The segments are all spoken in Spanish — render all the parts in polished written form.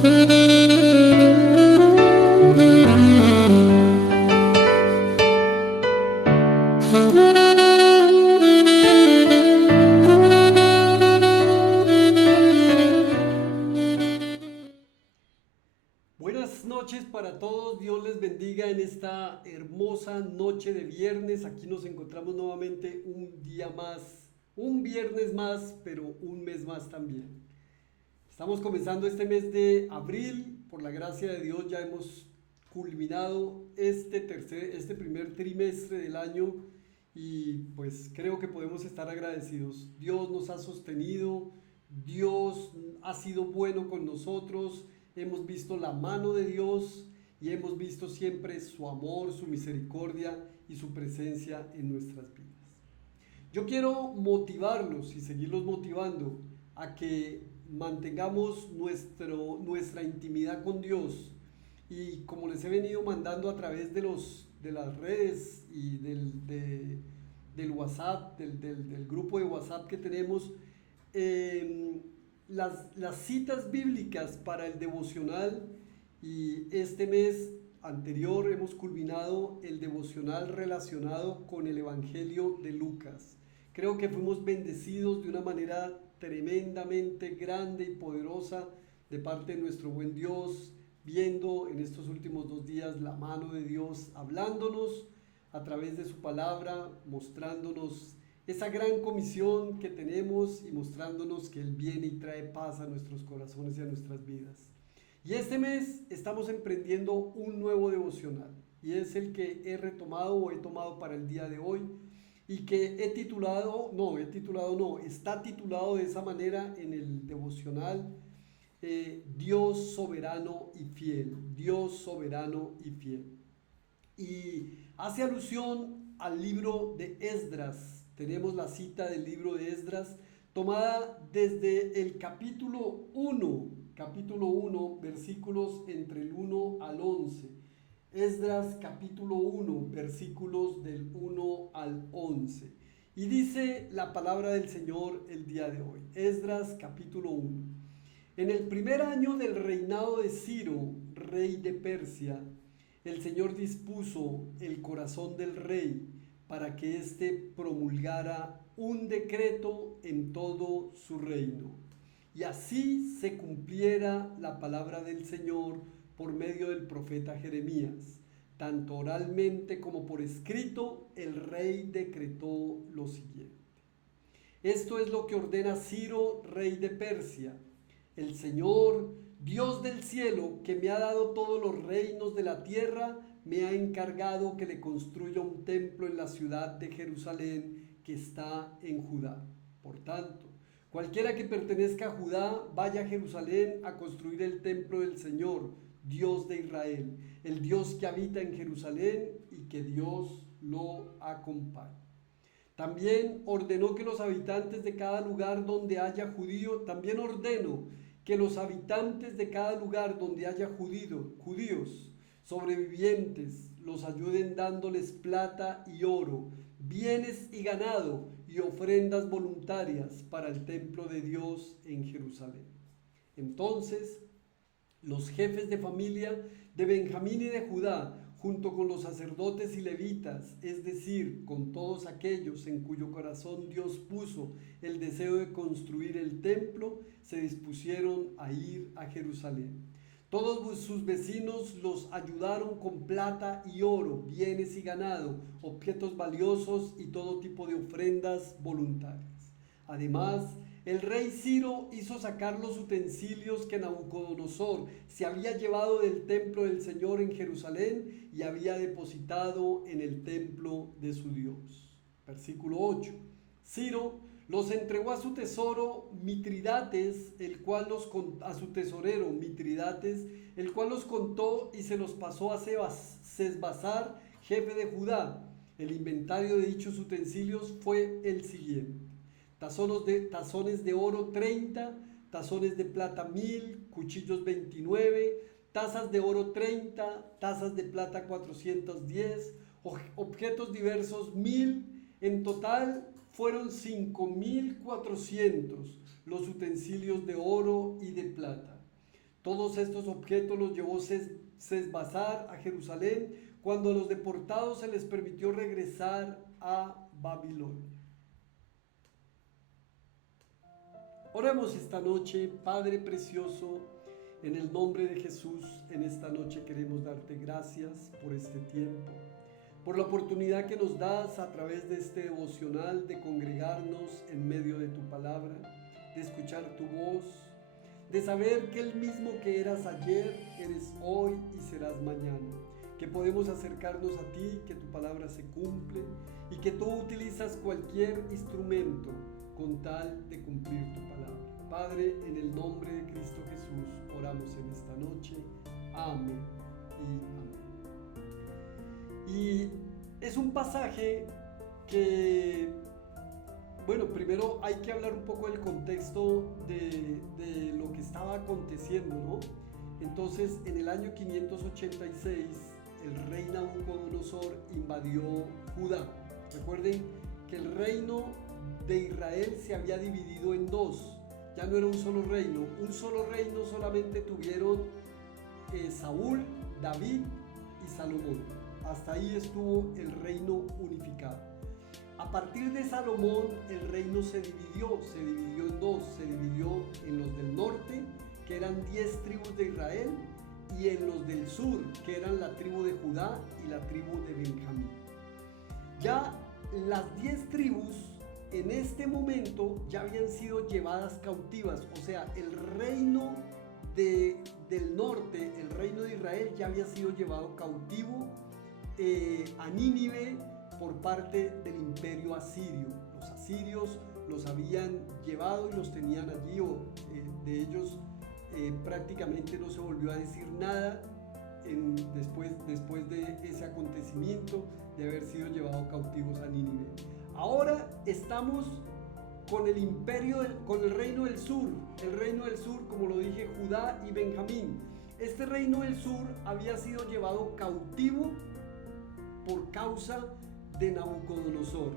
Buenas noches para todos, Dios les bendiga en esta hermosa noche de viernes. Aquí nos encontramos nuevamente un día más, un viernes más, pero un mes más también. Estamos comenzando este mes de abril, por la gracia de Dios ya hemos culminado este primer trimestre del año y pues creo que podemos estar agradecidos. Dios nos ha sostenido, Dios ha sido bueno con nosotros, hemos visto la mano de Dios y hemos visto siempre su amor, su misericordia y su presencia en nuestras vidas. Yo quiero motivarlos y seguirlos motivando a que mantengamos nuestra intimidad con Dios y como les he venido mandando a través de las redes y del WhatsApp, del grupo de WhatsApp que tenemos, las citas bíblicas para el devocional y este mes anterior hemos culminado el devocional relacionado con el Evangelio de Lucas. Creo que fuimos bendecidos de una manera tremendamente grande y poderosa de parte de nuestro buen Dios, viendo en estos últimos 2 días la mano de Dios hablándonos a través de su palabra, mostrándonos esa gran comisión que tenemos y mostrándonos que Él viene y trae paz a nuestros corazones y a nuestras vidas. Y este mes estamos emprendiendo un nuevo devocional y es el que he retomado o he tomado para el día de hoy y que está titulado de esa manera en el devocional, Dios soberano y fiel, Dios soberano y fiel. Y hace alusión al libro de Esdras. Tenemos la cita del libro de Esdras tomada desde el capítulo 1, versículos entre el 1 al 11. Esdras capítulo 1, versículos del 1 al 11. Y dice la palabra del Señor el día de hoy. Esdras capítulo 1. En el primer año del reinado de Ciro, rey de Persia, el Señor dispuso el corazón del rey para que éste promulgara un decreto en todo su reino. Y así se cumpliera la palabra del Señor por medio del profeta Jeremías. Tanto oralmente como por escrito, el rey decretó lo siguiente. Esto es lo que ordena Ciro, rey de Persia. El Señor, Dios del cielo, que me ha dado todos los reinos de la tierra, me ha encargado que le construya un templo en la ciudad de Jerusalén que está en Judá. Por tanto, cualquiera que pertenezca a Judá, vaya a Jerusalén a construir el templo del Señor, Dios de Israel, el Dios que habita en Jerusalén y que Dios lo acompañe. También ordenó que los habitantes de cada lugar donde haya judío, también ordeno que los habitantes de cada lugar donde haya judíos sobrevivientes los ayuden dándoles plata y oro, bienes y ganado y ofrendas voluntarias para el templo de Dios en Jerusalén. Entonces, los jefes de familia de Benjamín y de Judá, junto con los sacerdotes y levitas, es decir, con todos aquellos en cuyo corazón Dios puso el deseo de construir el templo, se dispusieron a ir a Jerusalén. Todos sus vecinos los ayudaron con plata y oro, bienes y ganado, objetos valiosos y todo tipo de ofrendas voluntarias. Además, el rey Ciro hizo sacar los utensilios que Nabucodonosor se había llevado del templo del Señor en Jerusalén y había depositado en el templo de su Dios. Versículo 8. Ciro los entregó a su tesoro Mitridates, a su tesorero Mitridates, el cual los contó y se los pasó a Sesbazar, jefe de Judá. El inventario de dichos utensilios fue el siguiente: tazones de oro 30, tazones de plata 1000, cuchillos 29, tazas de oro 30, tazas de plata 410, objetos diversos 1000. En total fueron 5400 los utensilios de oro y de plata. Todos estos objetos los llevó Sesbazar a Jerusalén cuando a los deportados se les permitió regresar a Babilonia. Oremos esta noche, Padre precioso, en el nombre de Jesús. En esta noche queremos darte gracias por este tiempo, por la oportunidad que nos das a través de este devocional de congregarnos en medio de tu palabra, de escuchar tu voz, de saber que el mismo que eras ayer, eres hoy y serás mañana, que podemos acercarnos a ti, que tu palabra se cumple y que tú utilizas cualquier instrumento con tal de cumplir tu palabra. Padre, en el nombre de Cristo Jesús, oramos en esta noche. Amén y amén. Y es un pasaje que, bueno, primero hay que hablar un poco del contexto de lo que estaba aconteciendo, ¿no? Entonces, en el año 586, el rey Nabucodonosor invadió Judá. Recuerden que el reino de Israel se había dividido en dos. Ya no era un solo reino. Un solo reino solamente tuvieron Saúl, David y Salomón. Hasta ahí estuvo el reino unificado. A partir de Salomón, el reino se dividió en dos. Se dividió en los del norte, que eran 10 tribus de Israel, y en los del sur, que eran la tribu de Judá y la tribu de Benjamín. Ya las 10 tribus en este momento ya habían sido llevadas cautivas, o sea, el reino del norte, el reino de Israel, ya había sido llevado cautivo a Nínive por parte del imperio asirio. Los asirios los habían llevado y los tenían allí, de ellos prácticamente no se volvió a decir nada después de ese acontecimiento de haber sido llevados cautivos a Nínive. Ahora estamos con el imperio, con el reino del sur. El reino del sur, como lo dije, Judá y Benjamín. Este reino del sur había sido llevado cautivo por causa de Nabucodonosor,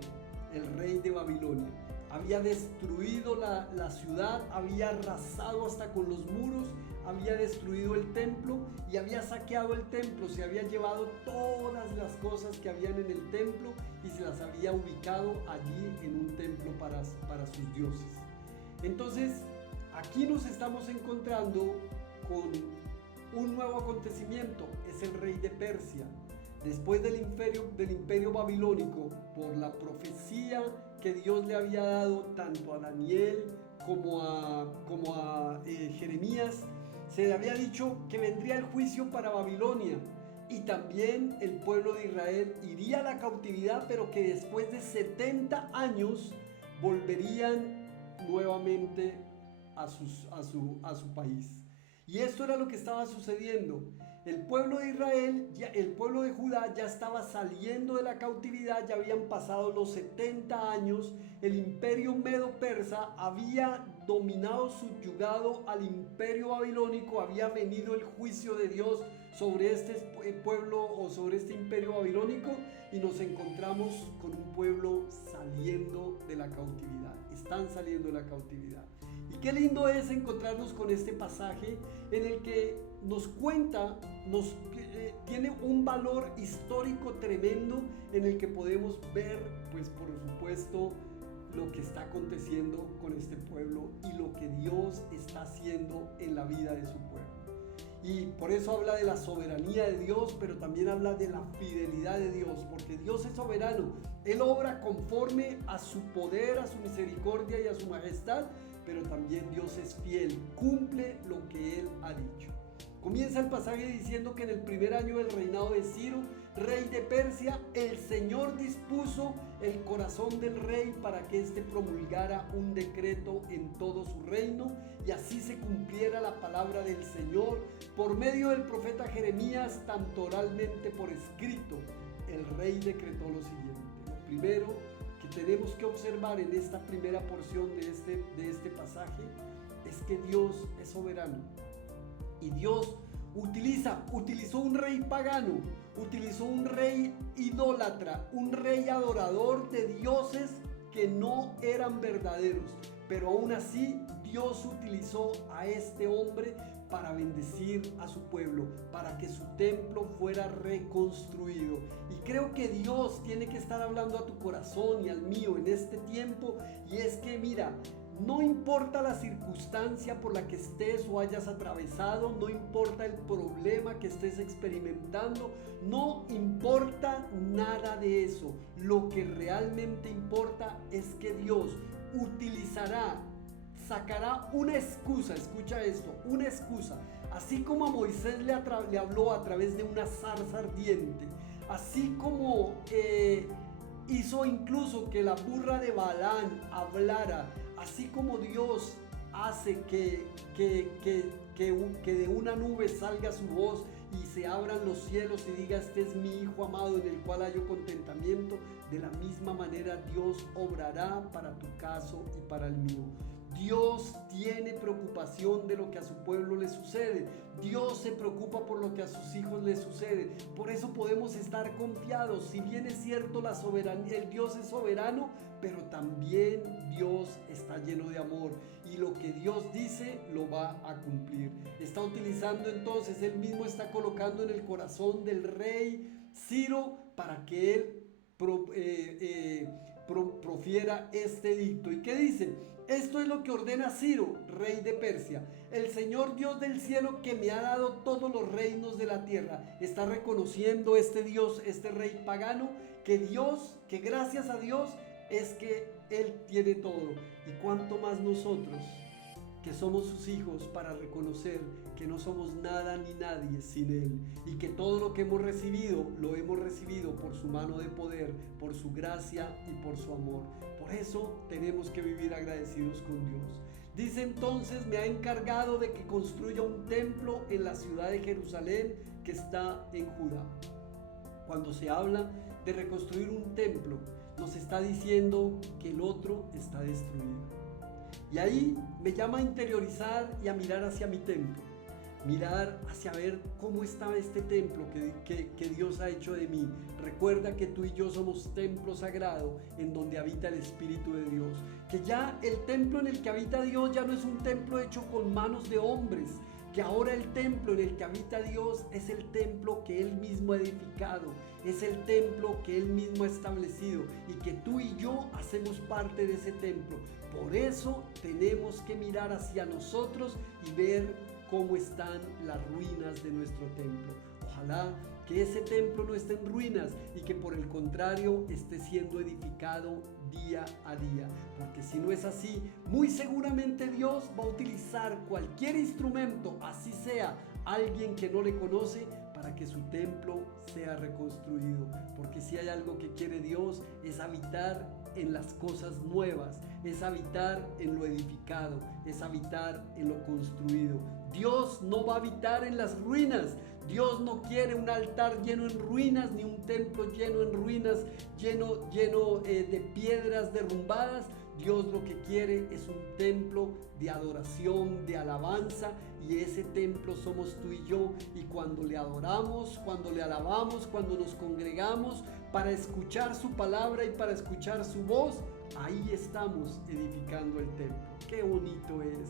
el rey de Babilonia. Había destruido la ciudad, había arrasado hasta con los muros, había destruido el templo y había saqueado el templo. Se había llevado todas las cosas que habían en el templo y se las había ubicado allí en un templo para sus dioses. Entonces, aquí nos estamos encontrando con un nuevo acontecimiento. Es el rey de Persia. Después del imperio babilónico, por la profecía que Dios le había dado tanto a Daniel como a Jeremías, se le había dicho que vendría el juicio para Babilonia y también el pueblo de Israel iría a la cautividad, pero que después de 70 años volverían nuevamente a su país. Y esto era lo que estaba sucediendo. El pueblo de Israel, el pueblo de Judá ya estaba saliendo de la cautividad, ya habían pasado los 70 años, el imperio medo-persa había dominado, subyugado al imperio babilónico, había venido el juicio de Dios sobre este pueblo o sobre este imperio babilónico y nos encontramos con un pueblo saliendo de la cautividad, están saliendo de la cautividad. Y qué lindo es encontrarnos con este pasaje en el que nos cuenta, tiene un valor histórico tremendo en el que podemos ver, pues por supuesto, lo que está aconteciendo con este pueblo y lo que Dios está haciendo en la vida de su pueblo. Y por eso habla de la soberanía de Dios, pero también habla de la fidelidad de Dios, porque Dios es soberano. Él obra conforme a su poder, a su misericordia y a su majestad, pero también Dios es fiel, cumple lo que Él ha dicho. Comienza el pasaje diciendo que en el primer año del reinado de Ciro, rey de Persia, el Señor dispuso el corazón del rey para que éste promulgara un decreto en todo su reino y así se cumpliera la palabra del Señor por medio del profeta Jeremías, tanto oralmente por escrito. El rey decretó lo siguiente. Lo primero que tenemos que observar en esta primera porción de este pasaje es que Dios es soberano. Y Dios utilizó un rey pagano, utilizó un rey idólatra, un rey adorador de dioses que no eran verdaderos. Pero aún así Dios utilizó a este hombre para bendecir a su pueblo, para que su templo fuera reconstruido. Y creo que Dios tiene que estar hablando a tu corazón y al mío en este tiempo, y es que mira, no importa la circunstancia por la que estés o hayas atravesado, no importa el problema que estés experimentando, no importa nada de eso. Lo que realmente importa es que Dios sacará una excusa, escucha esto, una excusa. Así como a Moisés le habló a través de una zarza ardiente, así como hizo incluso que la burra de Balaam hablara, así como Dios hace que de una nube salga su voz y se abran los cielos y diga: este es mi Hijo amado en el cual hallo contentamiento, de la misma manera Dios obrará para tu caso y para el mío. Dios tiene preocupación de lo que a su pueblo le sucede. Dios se preocupa por lo que a sus hijos les sucede. Por eso podemos estar confiados. Si bien es cierto la soberanía, el Dios es soberano, pero también Dios está lleno de amor. Y lo que Dios dice lo va a cumplir. Está utilizando entonces, él mismo está colocando en el corazón del rey Ciro para que él profiera este edicto. ¿Y qué dice? Esto es lo que ordena Ciro, rey de Persia: el Señor Dios del cielo, que me ha dado todos los reinos de la tierra. Está reconociendo este Dios, este rey pagano, que gracias a Dios es que Él tiene todo. Y cuánto más nosotros, que somos sus hijos, para reconocer que no somos nada ni nadie sin Él, y que todo lo que hemos recibido, lo hemos recibido por su mano de poder, por su gracia y por su amor. Por eso tenemos que vivir agradecidos con Dios. Dice entonces: me ha encargado de que construya un templo en la ciudad de Jerusalén, que está en Judá. Cuando se habla de reconstruir un templo, nos está diciendo que el otro está destruido. Y ahí me llama a interiorizar y a mirar hacia mi templo. Mirar hacia ver cómo está este templo que Dios ha hecho de mí. Recuerda que tú y yo somos templo sagrado en donde habita el Espíritu de Dios. Que ya el templo en el que habita Dios ya no es un templo hecho con manos de hombres. Que ahora el templo en el que habita Dios es el templo que Él mismo ha edificado. Es el templo que Él mismo ha establecido. Y que tú y yo hacemos parte de ese templo. Por eso tenemos que mirar hacia nosotros y ver cómo están las ruinas de nuestro templo. Ojalá que ese templo no esté en ruinas y que por el contrario esté siendo edificado día a día. Porque si no es así, muy seguramente Dios va a utilizar cualquier instrumento, así sea alguien que no le conoce, para que su templo sea reconstruido. Porque si hay algo que quiere Dios, es habitar en las cosas nuevas, es habitar en lo edificado, es habitar en lo construido. Dios no va a habitar en las ruinas. Dios no quiere un altar lleno en ruinas, ni un templo lleno en ruinas, lleno de piedras derrumbadas. Dios lo que quiere es un templo de adoración, de alabanza, y ese templo somos tú y yo. Y cuando le adoramos, cuando le alabamos, cuando nos congregamos para escuchar su palabra y para escuchar su voz, ahí estamos edificando el templo. Qué bonito es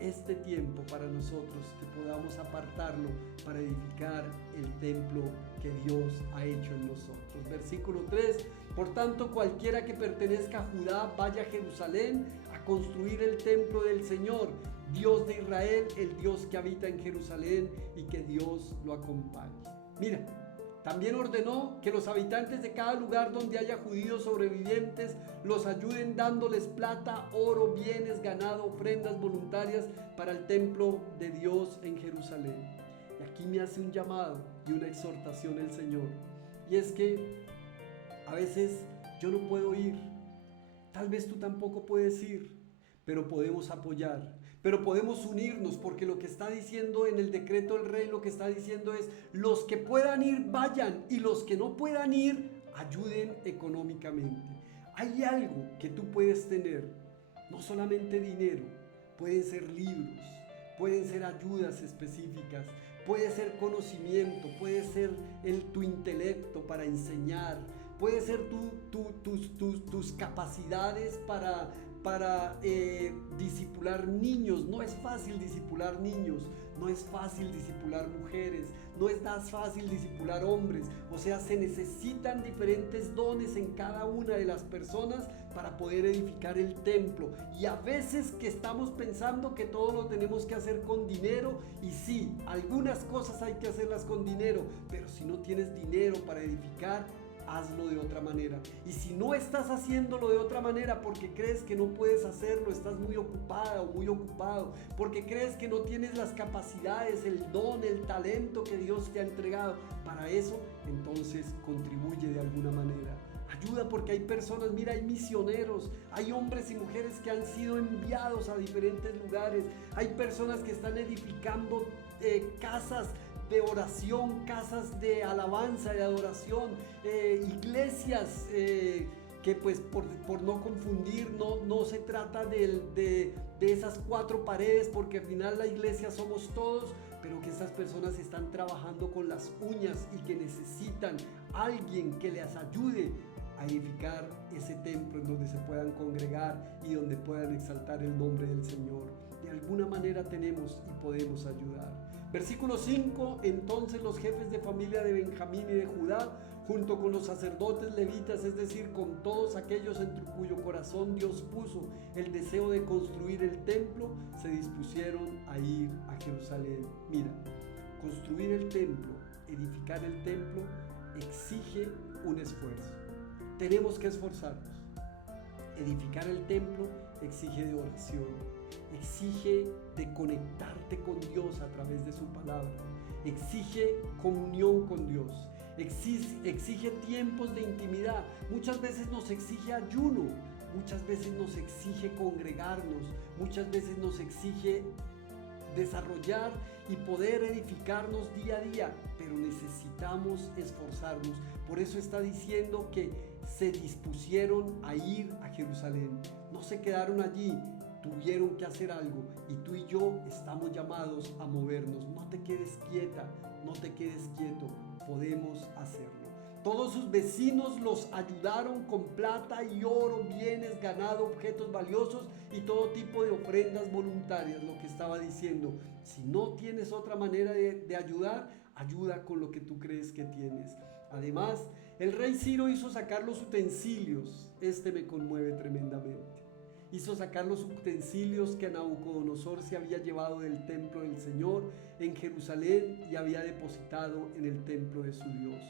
este tiempo para nosotros, que podamos apartarlo para edificar el templo que Dios ha hecho en nosotros. Versículo 3: por tanto, cualquiera que pertenezca a Judá vaya a Jerusalén a construir el templo del Señor, Dios de Israel, el Dios que habita en Jerusalén, y que Dios lo acompañe. Mira, también ordenó que los habitantes de cada lugar donde haya judíos sobrevivientes los ayuden dándoles plata, oro, bienes, ganado, ofrendas voluntarias para el templo de Dios en Jerusalén. Y aquí me hace un llamado y una exhortación el Señor. Y es que a veces yo no puedo ir, tal vez tú tampoco puedes ir, pero podemos apoyar. Pero podemos unirnos, porque lo que está diciendo en el decreto del rey, lo que está diciendo es: los que puedan ir, vayan, y los que no puedan ir, ayuden económicamente. Hay algo que tú puedes tener, no solamente dinero, pueden ser libros, pueden ser ayudas específicas, puede ser conocimiento, puede ser tu intelecto para enseñar, puede ser tus capacidades para para discipular niños. No es fácil discipular niños, no es fácil discipular mujeres, no es tan fácil discipular hombres. O sea, se necesitan diferentes dones en cada una de las personas para poder edificar el templo. Y a veces que estamos pensando que todo lo tenemos que hacer con dinero, y sí, algunas cosas hay que hacerlas con dinero, pero si no tienes dinero para edificar, hazlo de otra manera. Y si no estás haciéndolo de otra manera porque crees que no puedes hacerlo, estás muy ocupada o muy ocupado, porque crees que no tienes las capacidades, el don, el talento que Dios te ha entregado para eso, entonces contribuye de alguna manera. Ayuda, porque hay personas, mira, hay misioneros, hay hombres y mujeres que han sido enviados a diferentes lugares, hay personas que están edificando casas de oración, casas de alabanza, de adoración, iglesias que pues por no confundir, no se trata de esas cuatro paredes, porque al final la iglesia somos todos, pero que esas personas están trabajando con las uñas y que necesitan alguien que les ayude a edificar ese templo en donde se puedan congregar y donde puedan exaltar el nombre del Señor. De alguna manera tenemos y podemos ayudar. Versículo 5, entonces los jefes de familia de Benjamín y de Judá, junto con los sacerdotes levitas, es decir, con todos aquellos entre cuyo corazón Dios puso el deseo de construir el templo, se dispusieron a ir a Jerusalén. Mira, construir el templo, edificar el templo, exige un esfuerzo. Tenemos que esforzarnos. Edificar el templo exige de oración, exige de conectarte con Dios a través de su palabra, exige comunión con Dios, exige tiempos de intimidad. Muchas veces nos exige ayuno, muchas veces nos exige congregarnos, muchas veces nos exige desarrollar y poder edificarnos día a día, pero necesitamos esforzarnos. Por eso está diciendo que se dispusieron a ir a Jerusalén, no se quedaron allí, tuvieron que hacer algo, y tú y yo estamos llamados a movernos. No te quedes quieta, no te quedes quieto, podemos hacerlo. Todos sus vecinos los ayudaron con plata y oro, bienes, ganado, objetos valiosos y todo tipo de ofrendas voluntarias. Lo que estaba diciendo, si no tienes otra manera de ayudar, ayuda con lo que tú crees que tienes. Además, el rey Ciro hizo sacar los utensilios. Este me conmueve tremendamente. Hizo sacar los utensilios que Nabucodonosor se había llevado del templo del Señor en Jerusalén y había depositado en el templo de su Dios.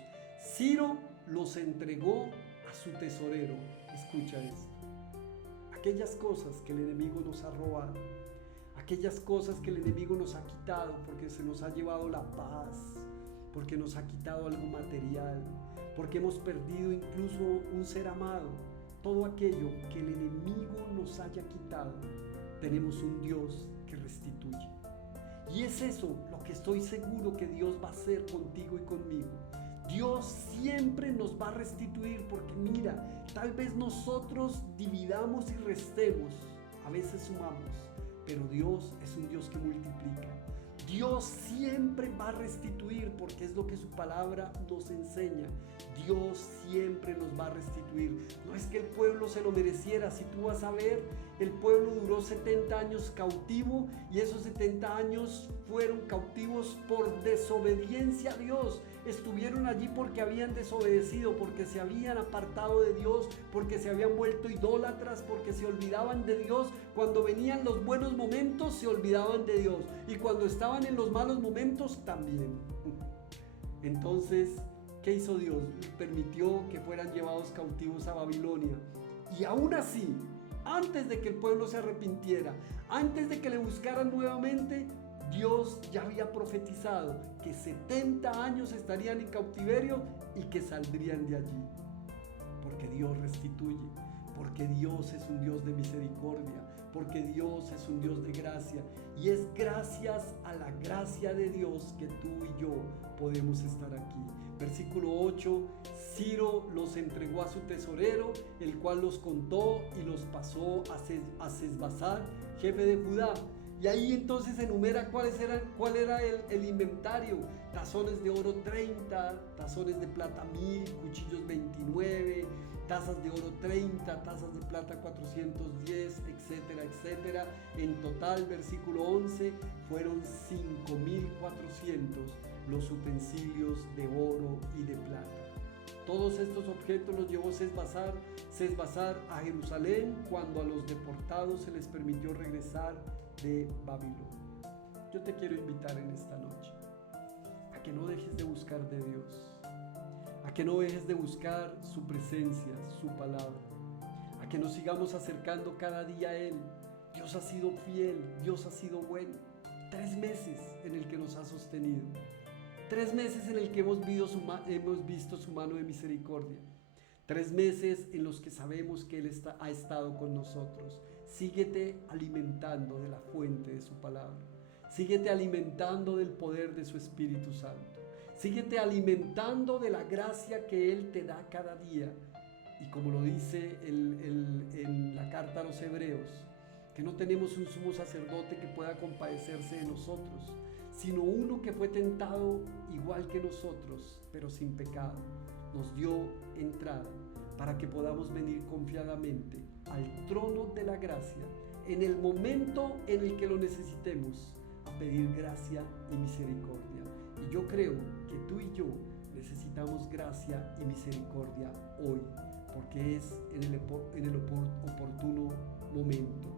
Ciro los entregó a su tesorero. Escucha esto. Aquellas cosas que el enemigo nos ha robado, aquellas cosas que el enemigo nos ha quitado porque se nos ha llevado la paz, porque nos ha quitado algo material, porque hemos perdido incluso un ser amado. Todo aquello que el enemigo nos haya quitado, tenemos un Dios que restituye. Y es eso lo que estoy seguro que Dios va a hacer contigo y conmigo. Dios siempre nos va a restituir, porque mira, tal vez nosotros dividamos y restemos, a veces sumamos, pero Dios es un Dios que multiplica. Dios siempre va a restituir, porque es lo que su palabra nos enseña. Dios siempre nos va a restituir. No es que el pueblo se lo mereciera. Si tú vas a ver, el pueblo duró 70 años cautivo, y esos 70 años fueron cautivos por desobediencia a Dios. Estuvieron allí porque habían desobedecido, porque se habían apartado de Dios, porque se habían vuelto idólatras, porque se olvidaban de Dios. Cuando venían los buenos momentos se olvidaban de Dios, y cuando estaban en los malos momentos también. Entonces, ¿qué hizo Dios? Permitió que fueran llevados cautivos a Babilonia, y aún así, antes de que el pueblo se arrepintiera, antes de que le buscaran nuevamente, Dios ya había profetizado que 70 años estarían en cautiverio y que saldrían de allí. Porque Dios restituye, porque Dios es un Dios de misericordia, porque Dios es un Dios de gracia, y es gracias a la gracia de Dios que tú y yo podemos estar aquí. Versículo 8, Ciro los entregó a su tesorero, el cual los contó y los pasó a Sesbazar, jefe de Judá. Y ahí entonces enumera cuál era el inventario. Tazones de oro 30, tazones de plata 1000, cuchillos 29, tazas de oro 30, tazas de plata 410, etcétera, etcétera. En total, versículo 11, fueron 5400 los utensilios de oro y de plata. Todos estos objetos los llevó Sesbazar a Jerusalén cuando a los deportados se les permitió regresar de Babilonia. Yo te quiero invitar en esta noche a que no dejes de buscar de Dios, a que no dejes de buscar su presencia, su palabra, a que nos sigamos acercando cada día a Él. Dios ha sido fiel, Dios ha sido bueno. 3 meses en el que nos ha sostenido, 3 meses en el que hemos visto su mano de misericordia, 3 meses en los que sabemos que Él ha estado con nosotros. Síguete alimentando de la fuente de su palabra. Síguete alimentando del poder de su Espíritu Santo. Síguete alimentando de la gracia que Él te da cada día. Y como lo dice en la carta a los Hebreos, que no tenemos un sumo sacerdote que pueda compadecerse de nosotros, sino uno que fue tentado igual que nosotros, pero sin pecado. Nos dio entrada para que podamos venir confiadamente al trono de la gracia en el momento en el que lo necesitemos, a pedir gracia y misericordia. Y yo creo que tú y yo necesitamos gracia y misericordia hoy, porque es en el oportuno momento.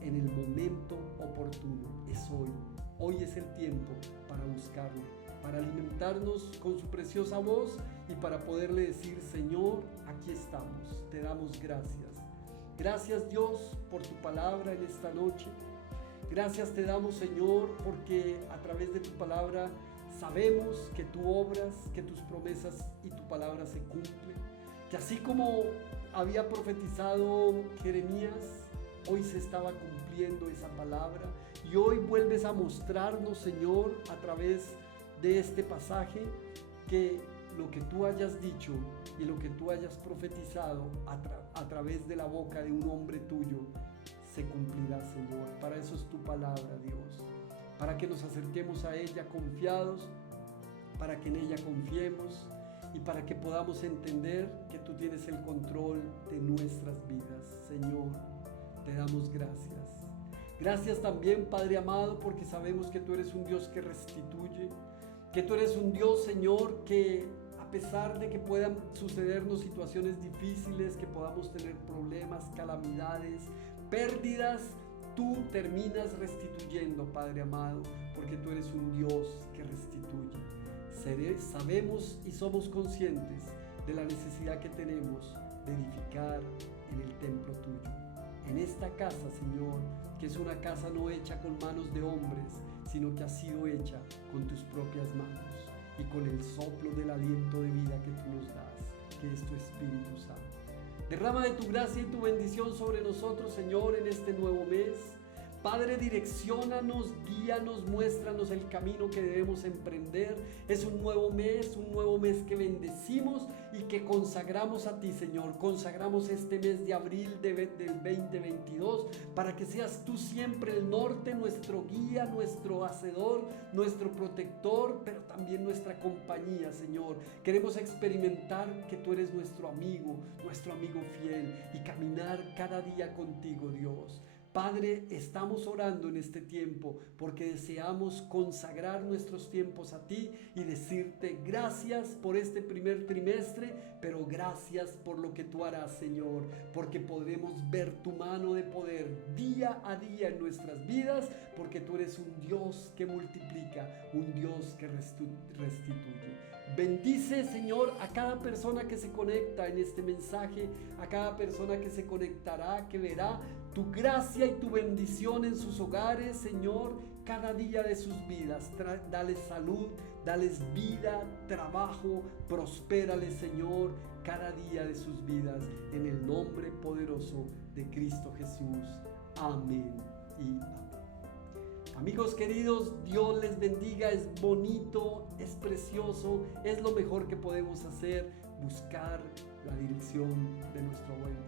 En el momento oportuno es hoy. Hoy es el tiempo para buscarlo, para alimentarnos con su preciosa voz y para poderle decir: Señor, aquí estamos, te damos gracias. Gracias, Dios, por tu palabra en esta noche. Gracias te damos, Señor, porque a través de tu palabra sabemos que tú obras, que tus promesas y tu palabra se cumplen. Que así como había profetizado Jeremías, hoy se estaba cumpliendo esa palabra. Y hoy vuelves a mostrarnos, Señor, a través de este pasaje, que lo que tú hayas dicho y lo que tú hayas profetizado a través de la boca de un hombre tuyo se cumplirá, Señor. Para eso es tu palabra, Dios, para que nos acerquemos a ella confiados, para que en ella confiemos y para que podamos entender que tú tienes el control de nuestras vidas. Señor, te damos gracias. Gracias también, Padre amado, porque sabemos que tú eres un Dios que restituye, que tú eres un Dios, Señor, que a pesar de que puedan sucedernos situaciones difíciles, que podamos tener problemas, calamidades, pérdidas, tú terminas restituyendo, Padre amado, porque tú eres un Dios que restituye. Sabemos y somos conscientes de la necesidad que tenemos de edificar en el templo tuyo. En esta casa, Señor, que es una casa no hecha con manos de hombres, sino que ha sido hecha con tus propias manos y con el soplo del aliento de vida que tú nos das, que es tu Espíritu Santo. Derrama de tu gracia y tu bendición sobre nosotros, Señor, en este nuevo mes. Padre, direcciónanos, guíanos, muéstranos el camino que debemos emprender. Es un nuevo mes que bendecimos y que consagramos a ti, Señor. Consagramos este mes de abril del 2022 para que seas tú siempre el norte, nuestro guía, nuestro hacedor, nuestro protector, pero también nuestra compañía, Señor. Queremos experimentar que tú eres nuestro amigo fiel y caminar cada día contigo, Dios. Padre, estamos orando en este tiempo porque deseamos consagrar nuestros tiempos a ti y decirte gracias por este primer trimestre, pero gracias por lo que tú harás, Señor, porque podremos ver tu mano de poder día a día en nuestras vidas, porque tú eres un Dios que multiplica, un Dios que restituye. Bendice, Señor, a cada persona que se conecta en este mensaje, a cada persona que se conectará, que verá tu gracia y tu bendición en sus hogares, Señor, cada día de sus vidas. Dales salud, dales vida, trabajo, prospérales, Señor, cada día de sus vidas, en el nombre poderoso de Cristo Jesús. Amén y amén. Amigos queridos, Dios les bendiga. Es bonito, es precioso, es lo mejor que podemos hacer, buscar la dirección de nuestro buen Dios.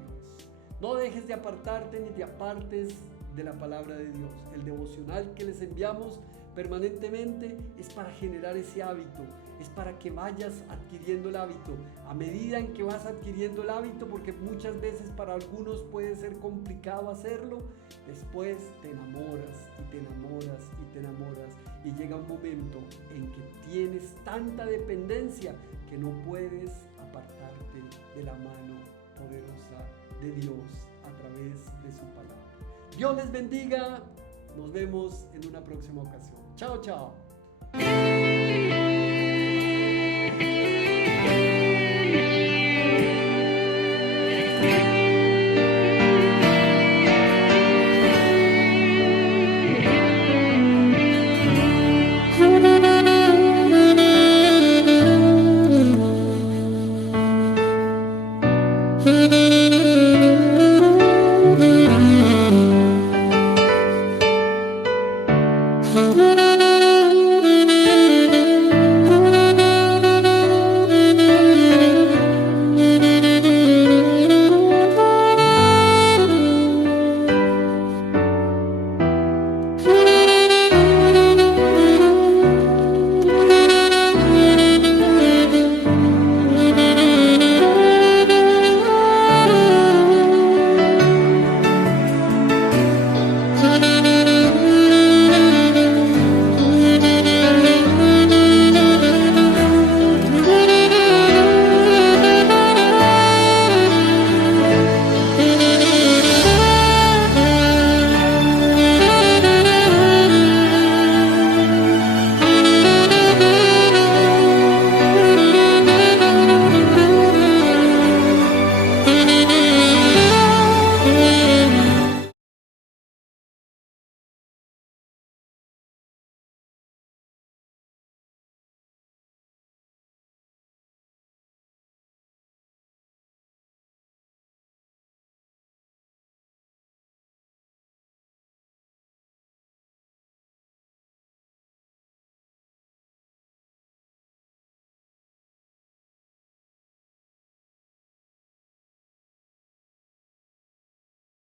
No dejes de apartarte ni te apartes de la palabra de Dios. El devocional que les enviamos permanentemente es para generar ese hábito, es para que vayas adquiriendo el hábito. A medida en que vas adquiriendo el hábito, porque muchas veces para algunos puede ser complicado hacerlo, después te enamoras y te enamoras y te enamoras, y llega un momento en que tienes tanta dependencia que no puedes apartarte de la mano poderosa de Dios a través de su palabra. Dios les bendiga. Nos vemos en una próxima ocasión. Chao, chao. Mm-hmm.